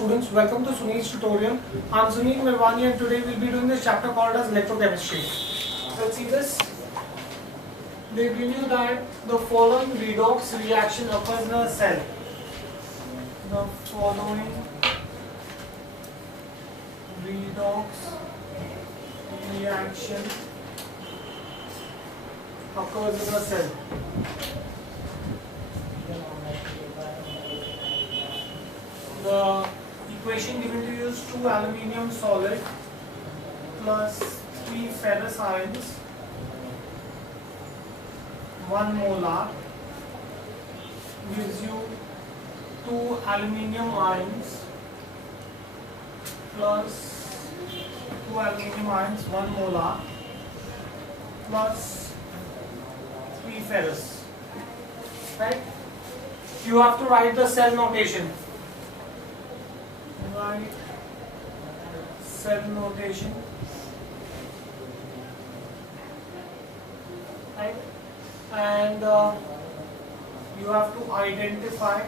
Students, welcome to Sunil's tutorial. I'm Sunil Mirwani and today we'll be doing this chapter called as electrochemistry. Let's see this. They give you that the following redox reaction occurs in a cell. The following redox reaction occurs in a cell. The equation given to you is 2 aluminium solid plus 3 ferrous ions, 1 molar gives you 2 aluminium ions plus 2 aluminium ions, 1 molar plus 3 ferrous. Right? You have to write the cell notation. Write cell notation, right? And you have to identify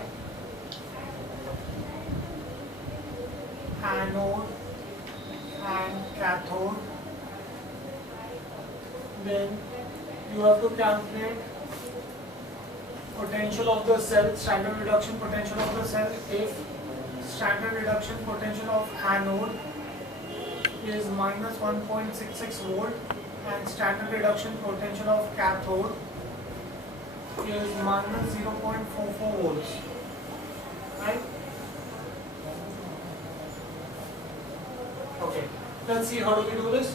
anode and cathode. Then you have to calculate potential of the cell, standard reduction potential of the cell. If standard reduction potential of anode is minus 1.66 volt and standard reduction potential of cathode is minus 0.44 volts, right? Okay, let's see how do we do this.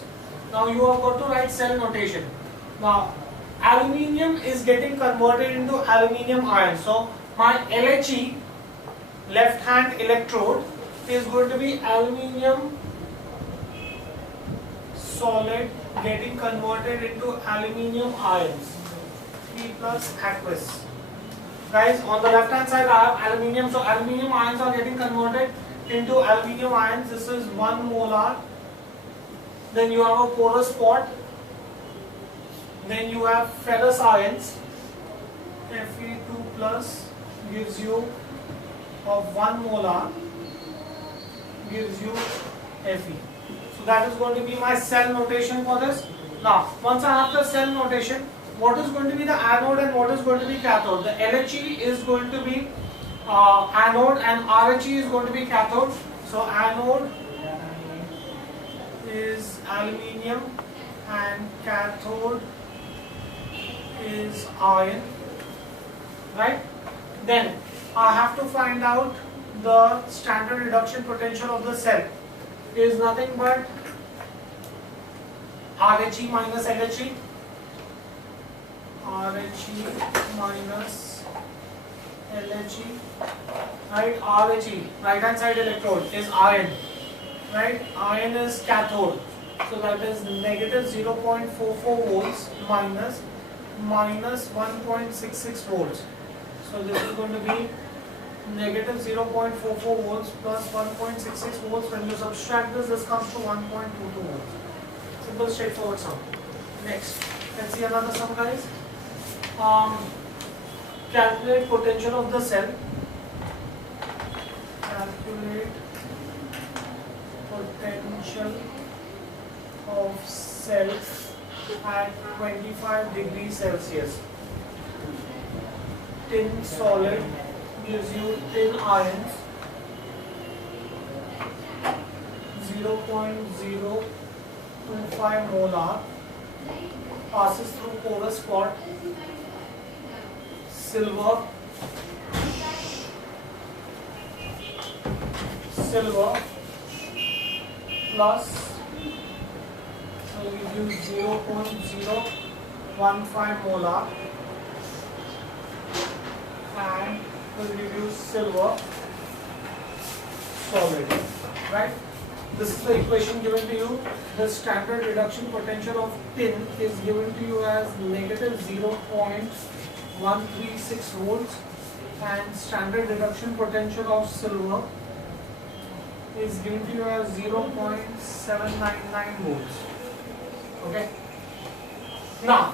Now you have got to write cell notation. Now aluminium is getting converted into aluminium ion, so my LHE, left hand electrode, is going to be aluminium solid getting converted into aluminium ions, 3 plus aqueous. Guys, on the left hand side I have aluminium, so aluminium ions are getting converted into aluminium ions. This is 1 molar. Then you have a porous spot. Then you have ferrous ions, Fe2 plus gives you of 1 molar gives you Fe. So that is going to be my cell notation for this. Now, once I have the cell notation, what is going to be the anode and what is going to be cathode? The LHE is going to be anode and RHE is going to be cathode. So anode is aluminium and cathode is iron, right? Then I have to find out the standard reduction potential of the cell. Is nothing but RHE minus LHE. RHE minus LHE, right? RHE, right hand side electrode, is iron, right? Iron is cathode, so that is negative 0.44 volts minus 1.66 volts. So this is going to be negative 0.44 volts plus 1.66 volts. When you subtract this comes to 1.22 volts. Simple, straightforward sum. Next, let's see another sum, guys. Calculate potential of the cell. Calculate potential of cell at 25 degrees Celsius. Tin solid gives you tin ions, 0.025 molar, passes through porous spot. Silver plus, so we use 0.015 molar and will reduce silver solid, right? This is the equation given to you. The standard reduction potential of tin is given to you as negative 0.136 volts and standard reduction potential of silver is given to you as 0.799 volts. Okay. Now,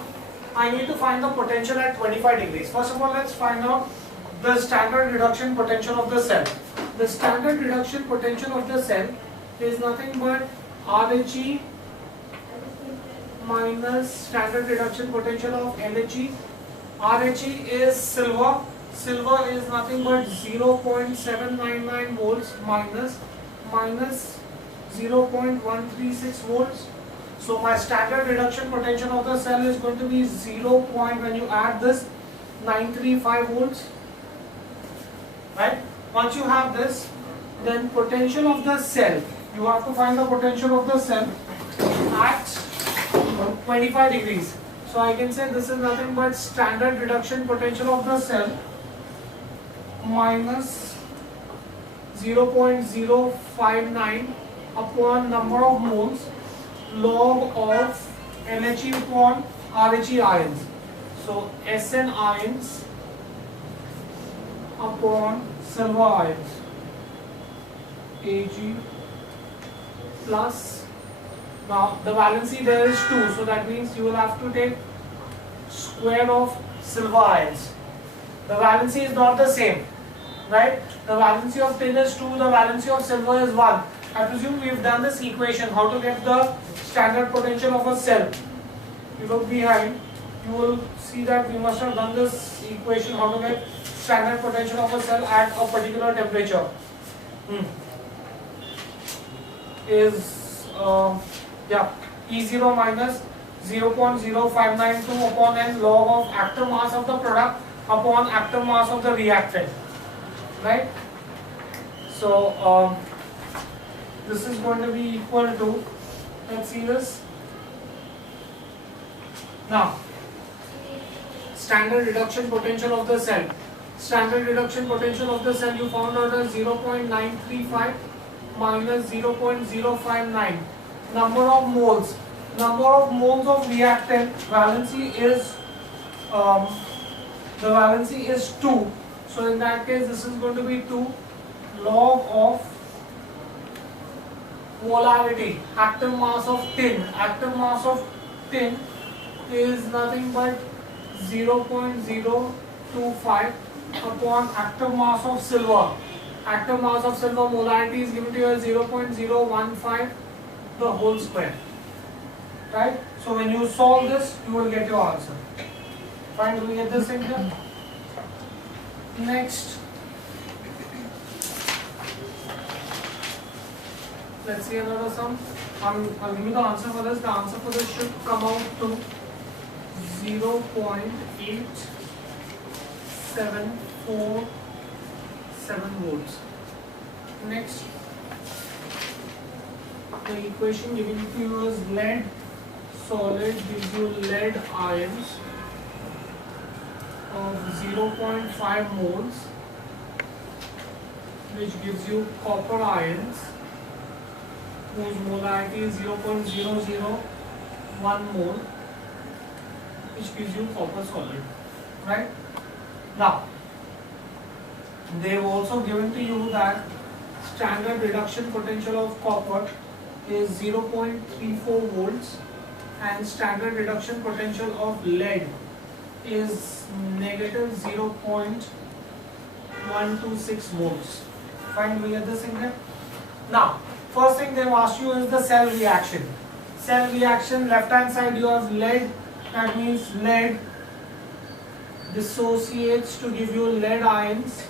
I need to find the potential at 25 degrees. First of all, let's find out the standard reduction potential of the cell. the standard reduction potential of the cell is nothing but RHE minus standard reduction potential of LHE. RHE is silver. Silver is nothing but 0.799 volts minus 0.136 volts. So my standard reduction potential of the cell is going to be 0. When you add this 935 volts, right? Once you have this, then potential of the cell, you have to find the potential of the cell at 25 degrees. So I can say this is nothing but standard reduction potential of the cell minus 0.059 upon number of moles log of LHE upon RHE ions. So SN ions upon silver ions, Ag plus, now the valency there is 2, so that means you will have to take square of silver ions. The valency is not the same, right? The valency of tin is 2, the valency of silver is 1. I presume we have done this equation, how to get the standard potential of a cell. If you look behind, you will see that we must have done this equation, how to get standard potential of a cell at a particular temperature. Is E0 minus 0.0592 upon n log of active mass of the product upon active mass of the reactant, right? So this is going to be equal to, let's see this. Now, standard reduction potential of the cell. Standard reduction potential of the cell you found out as 0.935 minus 0.059. Number of moles. Number of moles of reactant, valency is the valency is 2. So in that case, this is going to be 2 log of molarity, active mass of tin. Active mass of tin is nothing but 0.025 upon active mass of silver. Active mass of silver molarity is given to you as 0.015 the whole square, right? So when you solve this, you will get your answer. Fine, do we get this in here? Next, let's see another sum. I'll give you the answer for this. The answer for this should come out to 0.8747 volts. Next, the equation given to you is lead solid gives you lead ions of 0.5 moles, which gives you copper ions whose molarity is 0.001 mole, which gives you copper solid, right? Now, they've also given to you that standard reduction potential of copper is 0.34 volts and standard reduction potential of lead is negative 0.126 volts. Fine, we get this in here. Now, first thing they've asked you is the cell reaction. Cell reaction, left hand side you have lead, that means lead dissociates to give you lead ions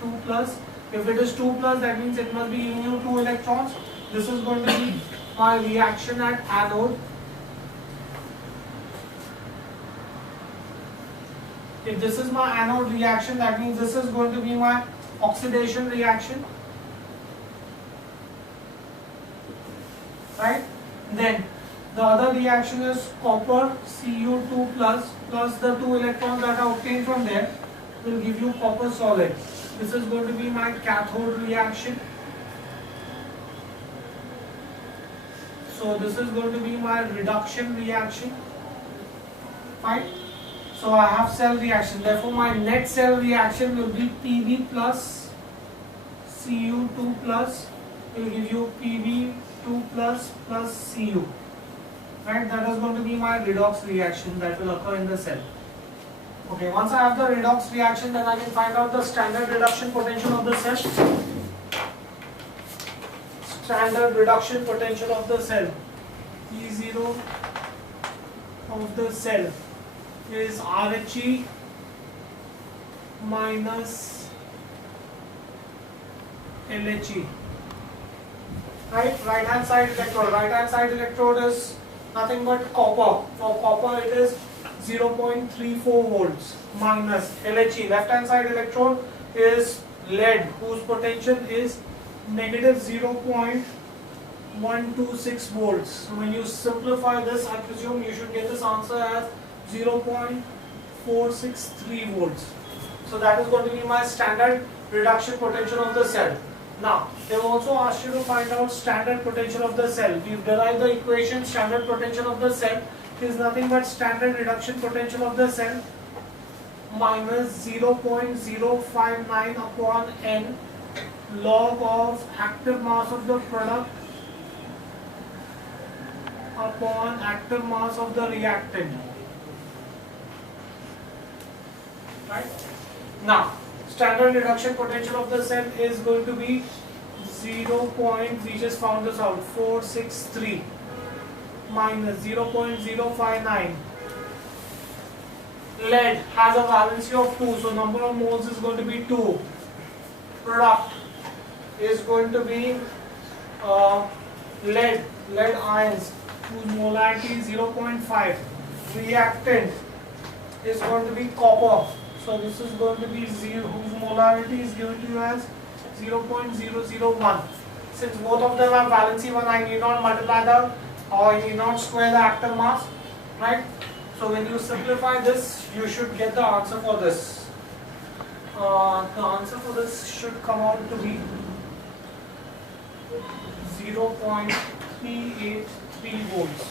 2 plus. If it is 2 plus, that means it must be giving you 2 electrons. This is going to be my reaction at anode. If this is my anode reaction, that means this is going to be my oxidation reaction, right? Then the other reaction is copper Cu2 plus the 2 electrons that are obtained from there will give you copper solid. This is going to be my cathode reaction. So this is going to be my reduction reaction. Fine. So I have cell reaction. Therefore my net cell reaction will be Pb plus Cu2 plus will give you Pb2 plus Cu. Right? That is going to be my redox reaction that will occur in the cell. Okay, once I have the redox reaction, then I can find out the standard reduction potential of the cell. standard reduction potential of the cell. E0 of the cell is Rhe minus LHE. Right hand side electrode. Right hand side electrode is nothing but copper. For copper it is 0.34 volts minus LHE. Left hand side electrode is lead, whose potential is negative 0.126 volts. So when you simplify this, I presume you should get this answer as 0.463 volts. So that is going to be my standard reduction potential of the cell. Now, they have also asked you to find out standard potential of the cell. We've derived the equation standard potential of the cell is nothing but standard reduction potential of the cell minus 0.059 upon n log of active mass of the product upon active mass of the reactant. Right? Now, standard reduction potential of the cell is going to be we just found this out, 463 minus 0.059. Lead has a valency of 2, so number of moles is going to be 2. Product is going to be lead ions, whose molarity is 0.5. Reactant is going to be copper. So this is going to be 0, whose molarity is given to you as 0.001. Since both of them have valency 1, I need not multiply them or I need not square the active mass, right? So when you simplify this, you should get the answer for this. The answer for this should come out to be 0.383 volts,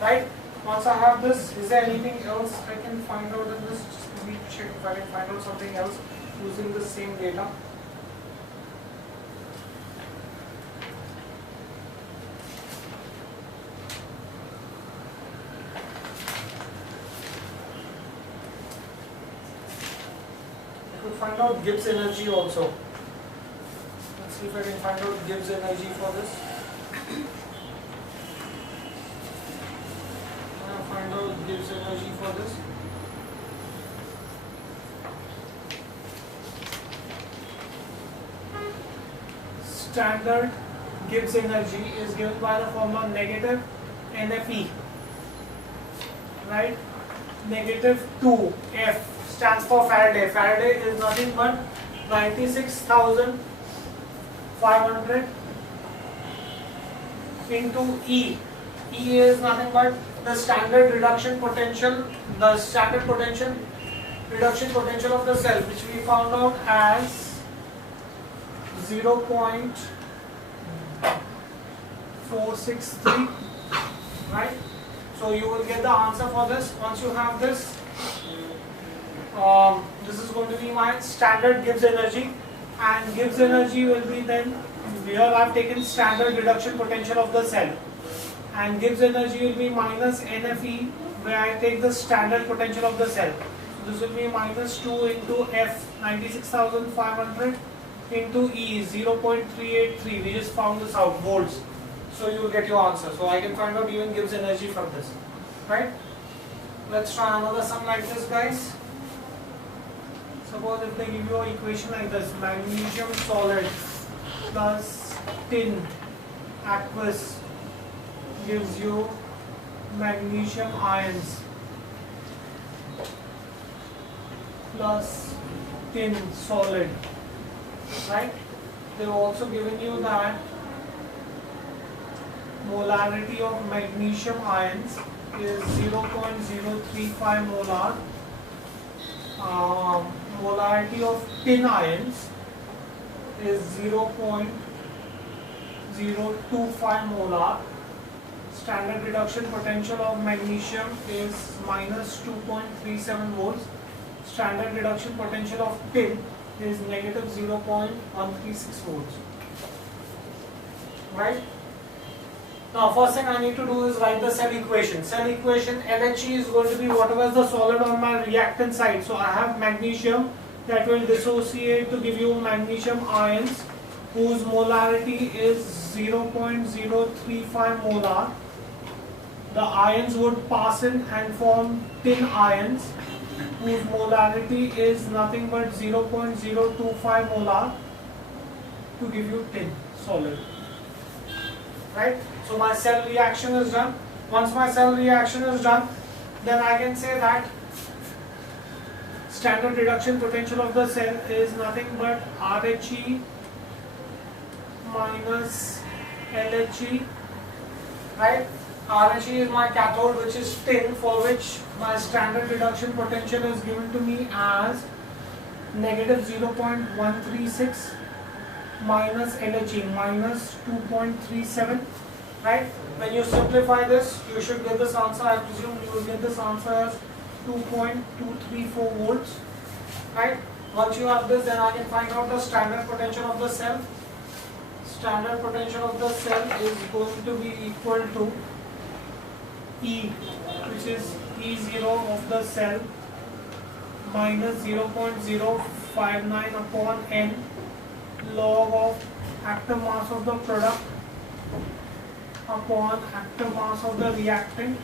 right? Once I have this, is there anything else I can find out in this? Just let me check if I can find out something else using the same data. I could find out Gibbs energy also. Let's see if I can find out Gibbs energy for this. Find out Gibbs energy for this. Standard Gibbs energy is given by the formula negative NFE, right? Negative 2F stands for Faraday. Faraday is nothing but 96,500 into E. E is nothing but the standard reduction potential, the standard reduction potential of the cell, which we found out as 0.463, right? So you will get the answer for this. Once you have this, this is going to be my standard Gibbs energy, and Gibbs energy will be then, here I have taken standard reduction potential of the cell, and Gibbs energy will be minus NFE, where I take the standard potential of the cell. So this will be minus 2 into F, 96,500 into E, 0.383. We just found this out, volts. So you will get your answer. So I can find out even Gibbs energy from this, right? Let's try another sum like this, guys. Suppose if they give you an equation like this, magnesium solid plus tin aqueous gives you magnesium ions plus tin solid, right? They've also given you that molarity of magnesium ions is 0.035 molar. Molarity of tin ions is 0.025 molar. Standard reduction potential of magnesium is minus 2.37 volts. Standard reduction potential of tin is negative 0.136 volts. Right? Now, first thing I need to do is write the cell equation. Cell equation LHE is going to be whatever is the solid on my reactant side. So I have magnesium that will dissociate to give you magnesium ions, whose molarity is 0.035 molar. The ions would pass in and form tin ions whose molarity is nothing but 0.025 molar to give you tin solid. Right? So my cell reaction is done. Once my cell reaction is done, then I can say that standard reduction potential of the cell is nothing but RHE minus LHE. Right? RHE is my cathode, which is tin, for which my standard reduction potential is given to me as negative 0.136 minus LHE minus 2.37. Right? When you simplify this, you should get this answer. I presume you will get this answer as 2.234 volts. Right? Once you have this, then I can find out the standard potential of the cell. Standard potential of the cell is going to be equal to E, which is E0 of the cell minus 0.059 upon N log of active mass of the product upon active mass of the reactant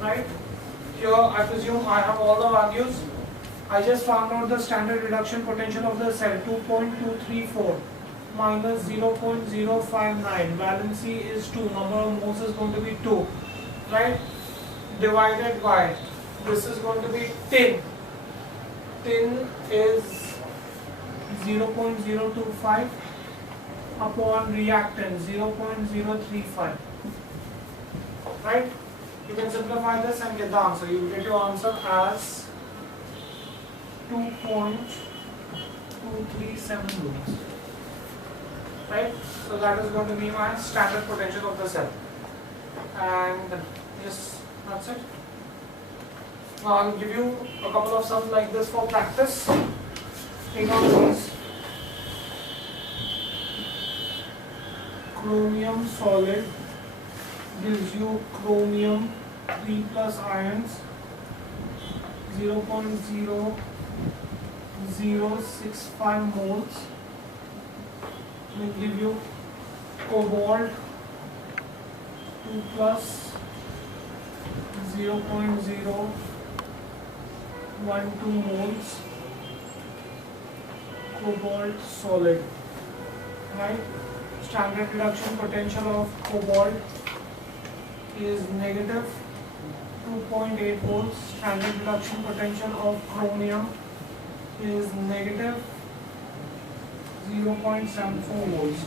right. Here I presume I have all the values. I just found out the standard reduction potential of the cell, 2.234 minus 0.059, valency is 2, number of moles is going to be 2, right, divided by, this is going to be tin is 0.025 upon reactant 0.035, right. You can simplify this and get the answer. You will get your answer as 2.237 volts. Right? So that is going to be my standard potential of the cell. And yes, that's it. Now I will give you a couple of sums like this for practice. Take out these. Chromium solid gives you chromium 3 plus ions 0.0065 moles, will give you cobalt 2 plus 0.012 moles, cobalt solid, right. Standard reduction potential of cobalt is negative 2.8 volts. Standard reduction potential of chromium is negative 0.74 volts.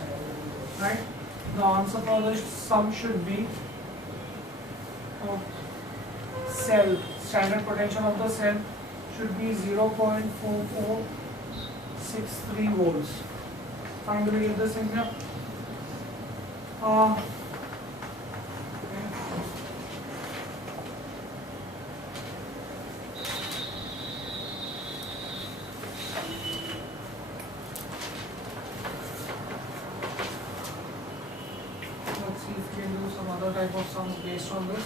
Right? The answer for this sum should be cell. Standard potential of the cell should be 0.4463 volts. Find the way of this in here. Let's see if we can do some other type of sums based on this.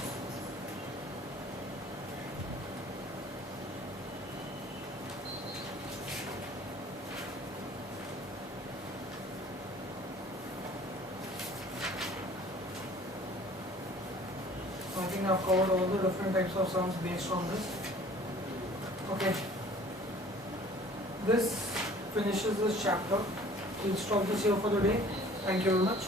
I think I've covered all the different types of sums based on this. Okay. This finishes this chapter. We'll stop this here for the day. Thank you very much.